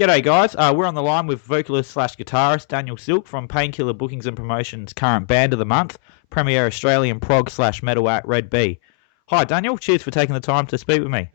G'day guys, we're on the line with vocalist slash guitarist Daniel Silk from Painkiller Bookings and Promotions current Band of the Month, premier Australian prog slash metal act Red B. Hi Daniel, cheers for taking the time to speak with me.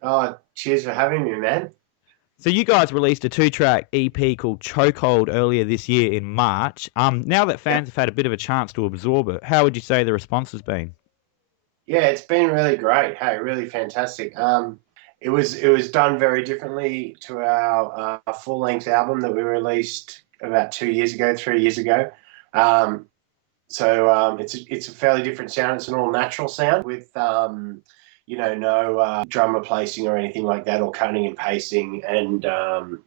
Oh, cheers for having me, man. So you guys released a 2-track EP called Chokehold earlier this year in March. Now that fans have had a bit of a chance to absorb it, how would you say the response has been? Yeah, it's been really great. Hey, really fantastic. It was done very differently to our full length album that we released about 2 years ago, 3 years ago. It's a fairly different sound. It's an all natural sound with no drum replacing or anything like that, or cutting and pasting. And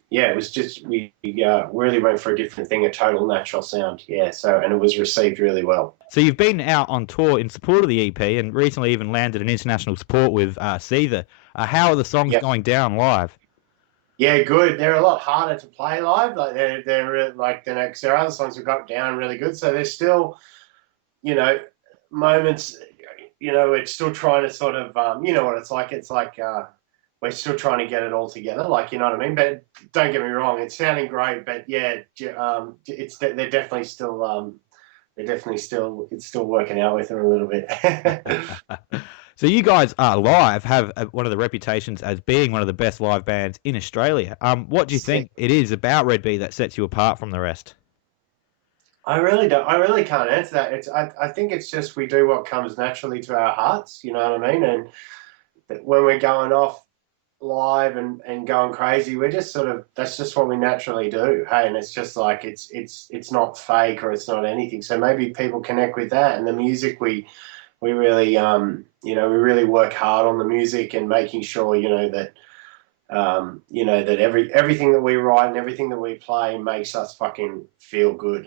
it was just we really went for a different thing, a total natural sound. Yeah, and it was received really well. So you've been out on tour in support of the EP and recently even landed an international support with Caesar. How are the songs going down live? Yeah, good. They're a lot harder to play live. Like they're like the next. There are other songs that got down really good. So there's still, moments. We're still trying to sort of, what it's like. It's like we're still trying to get it all together. Like, you know what I mean? But don't get me wrong, it's sounding great. But yeah, it's still working out with it a little bit. So you guys live have one of the reputations as being one of the best live bands in Australia. What do you think it is about Red B that sets you apart from the rest? I really don't. I really can't answer that. I think it's just we do what comes naturally to our hearts. You know what I mean? And when we're going off live and going crazy, we're just that's just what we naturally do. Hey, and it's just like it's not fake or it's not anything. So maybe people connect with that, and the music we really we really work hard on the music and making sure that everything that we write and everything that we play makes us fucking feel good,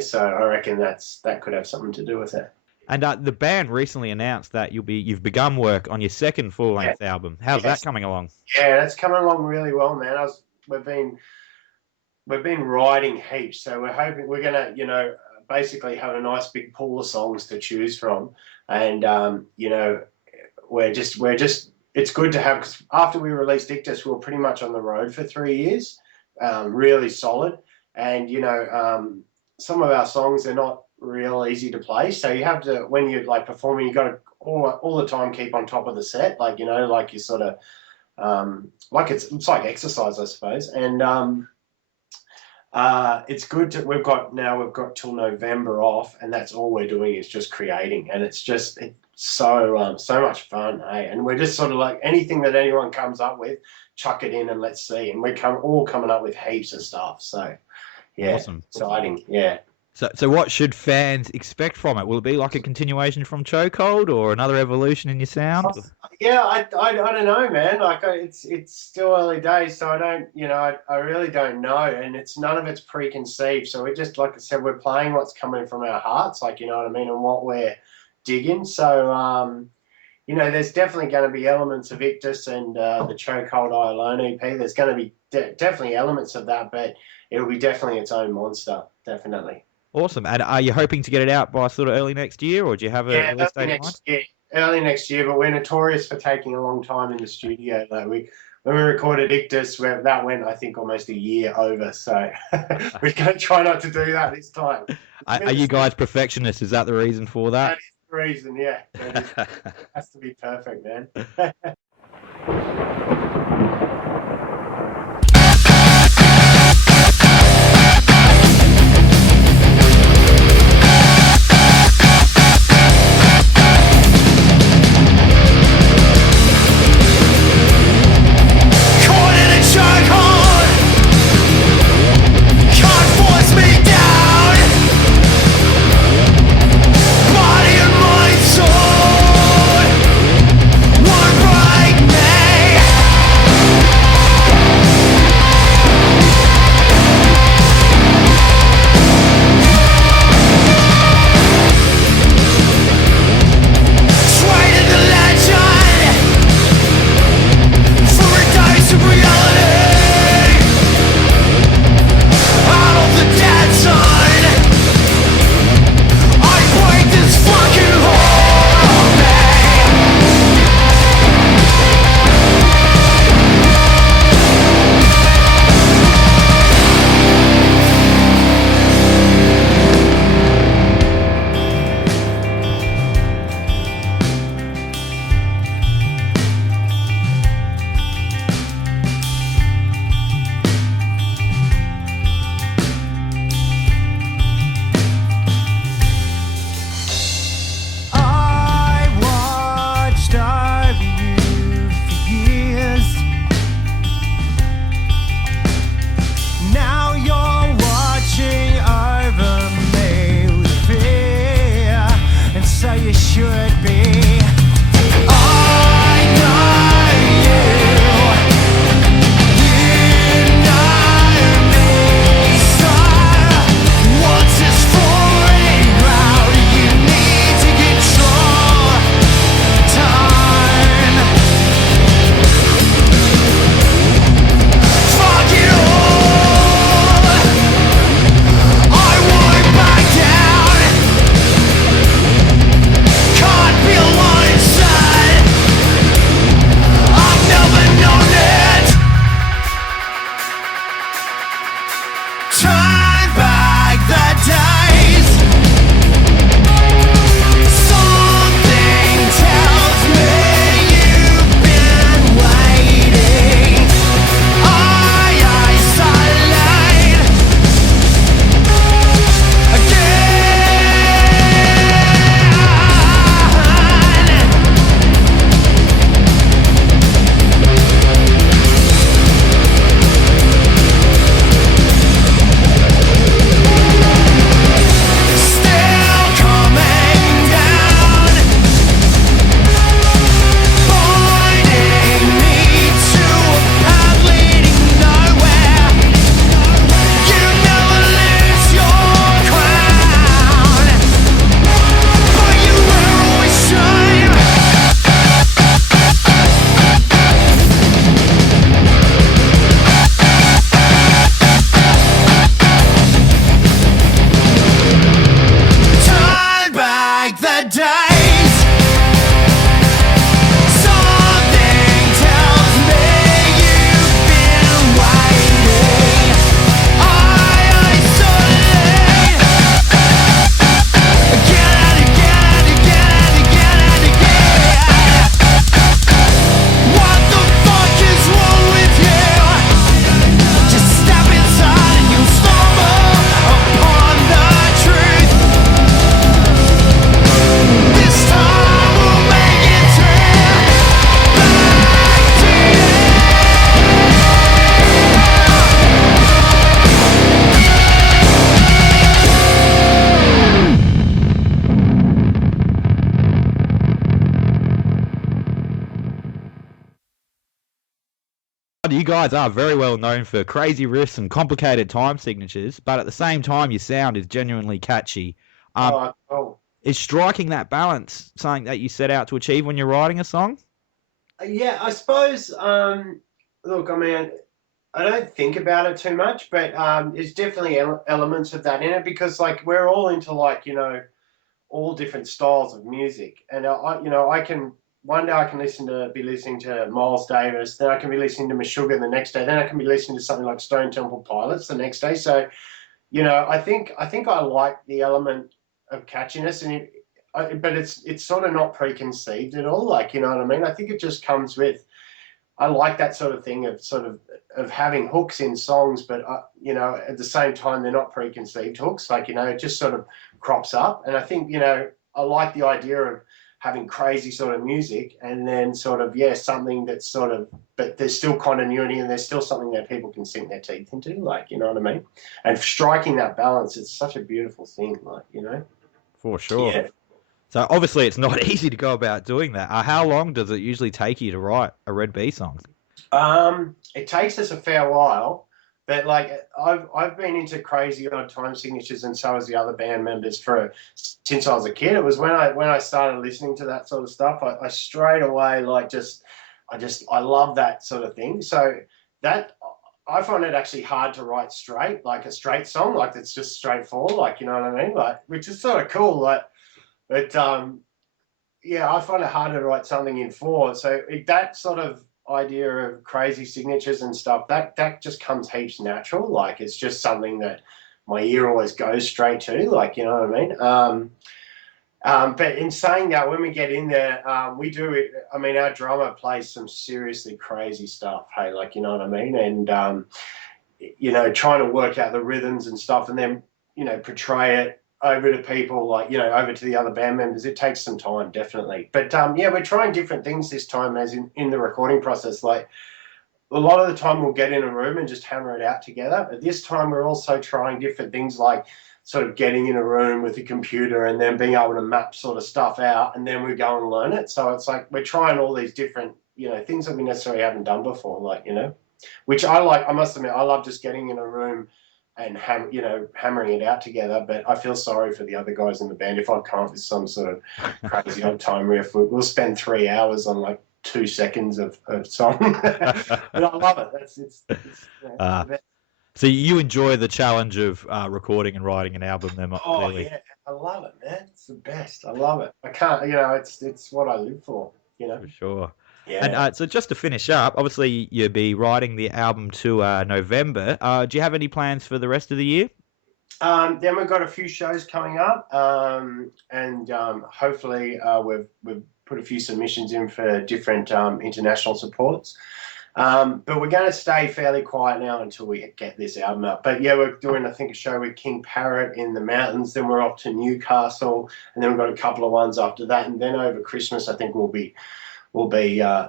so I reckon that could have something to do with it. And the band recently announced that you've begun work on your second full-length album. How's that coming along? Yeah, that's coming along really well, man. We've been writing heaps, so we're hoping we're gonna basically have a nice big pool of songs to choose from, and we're just it's good to have, because after we released Dictus, we were pretty much on the road for 3 years, really solid. And, some of our songs, they're not real easy to play. So you have to, when you're performing, you got to all the time keep on top of the set. You sort of, it's like exercise, I suppose. And it's good we've got till November off, and that's all we're doing is just creating. And it's so much fun, hey? And we're just sort of like anything that anyone comes up with, chuck it in and let's see. And we're all coming up with heaps of stuff. So, yeah, awesome, exciting, yeah. So what should fans expect from it? Will it be like a continuation from Chokehold or another evolution in your sound? Yeah, I don't know, man. It's still early days, so I don't, I really don't know, and none of it's preconceived. So we're just, like I said, we're playing what's coming from our hearts, you know what I mean, and what we're digging. So there's definitely going to be elements of Ictus and the Chokehold I Alone EP. There's going to be definitely elements of that, but it'll be definitely its own monster, definitely. Awesome. And are you hoping to get it out by sort of early next year, or do you have a release date in mind? Early next year, but we're notorious for taking a long time in the studio. When we recorded Ictus, that went, I think, almost a year over. So we're going to try not to do that this time. Are you guys perfectionists? Is that the reason for that? That is the reason, yeah. It has to be perfect, man. Body and mind, soul, one right. You guys are very well known for crazy riffs and complicated time signatures, but at the same time, your sound is genuinely catchy. Um, Oh, cool. is striking that balance something that you set out to achieve when you're writing a song? Yeah, I suppose. Look, I mean, I don't think about it too much, but there's definitely elements of that in it because, like, we're all into all different styles of music, and I can one day I can be listening to Miles Davis, then I can be listening to Meshuggah the next day, then I can be listening to something like Stone Temple Pilots the next day. So, I like the element of catchiness, but it's sort of not preconceived at all. Like, you know what I mean? I think it just comes with. I like that sort of thing of having hooks in songs, but at the same time they're not preconceived hooks. Like, it just sort of crops up, and I think I like the idea of having crazy sort of music, and then sort of something that's sort of, but there's still continuity, and there's still something that people can sink their teeth into. Like, you know what I mean? And striking that balance, it's such a beautiful thing. Like, For sure. yeah. So obviously it's not easy to go about doing that. How long does it usually take you to write a Red B song? It takes us a fair while, but like I've been into crazy odd time signatures, and so has the other band members since I was a kid. It was when I started listening to that sort of stuff. I straight away I love that sort of thing. So that I find it actually hard to write straight, like a straight song, like that's just straightforward, like, you know what I mean, like, which is sort of cool, like, but yeah, I find it harder to write something in four. So that sort of idea of crazy signatures and stuff, that just comes heaps natural. Like, it's just something that my ear always goes straight to, like, you know what I mean? But in saying that, when we get in there, we do it. I mean, our drummer plays some seriously crazy stuff. Hey, like, you know what I mean? And, trying to work out the rhythms and stuff, and then, portray it over to people, like, over to the other band members. It takes some time, definitely. But we're trying different things this time, as in the recording process. Like, a lot of the time we'll get in a room and just hammer it out together. But this time we're also trying different things, like sort of getting in a room with a computer and then being able to map sort of stuff out, and then we go and learn it. So it's like we're trying all these different, things that we necessarily haven't done before, like, which I like. I must admit, I love just getting in a room and hammering it out together. But I feel sorry for the other guys in the band. If I come up with some sort of crazy old time riff, we'll spend 3 hours on like 2 seconds of song. But I love it. It's So you enjoy the challenge of recording and writing an album, then? oh Clearly. yeah, I love it, man. It's the best. I love it. I can't, it's what I live for. For sure. Yeah. And so just to finish up, obviously you'll be writing the album to November. Do you have any plans for the rest of the year? Then we've got a few shows coming up, and hopefully we've put a few submissions in for different international supports. But we're going to stay fairly quiet now until we get this album up. But yeah, we're doing, I think, a show with King Parrot in the mountains. Then we're off to Newcastle, and then we've got a couple of ones after that. And then over Christmas, I think we'll be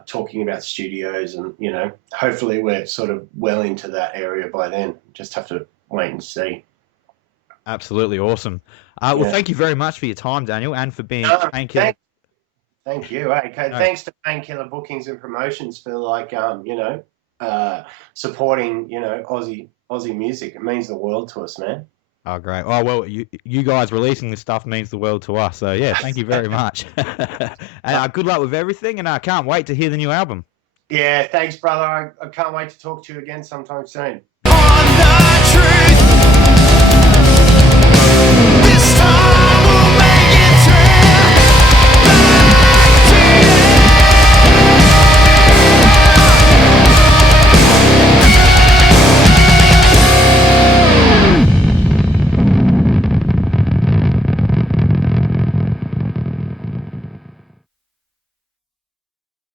talking about studios, and hopefully we're sort of well into that area by then. Just have to wait and see. Absolutely awesome. Well, thank you very much for your time, Daniel, and for being Painkiller. Thank you. Okay, no. Thanks to Painkiller Bookings and Promotions for supporting Aussie music. It means the world to us, man. Oh, great. Oh, well, you guys releasing this stuff means the world to us. So yeah, thank you very much. And good luck with everything. And I can't wait to hear the new album. Yeah, thanks, brother. I can't wait to talk to you again sometime soon. On the tree.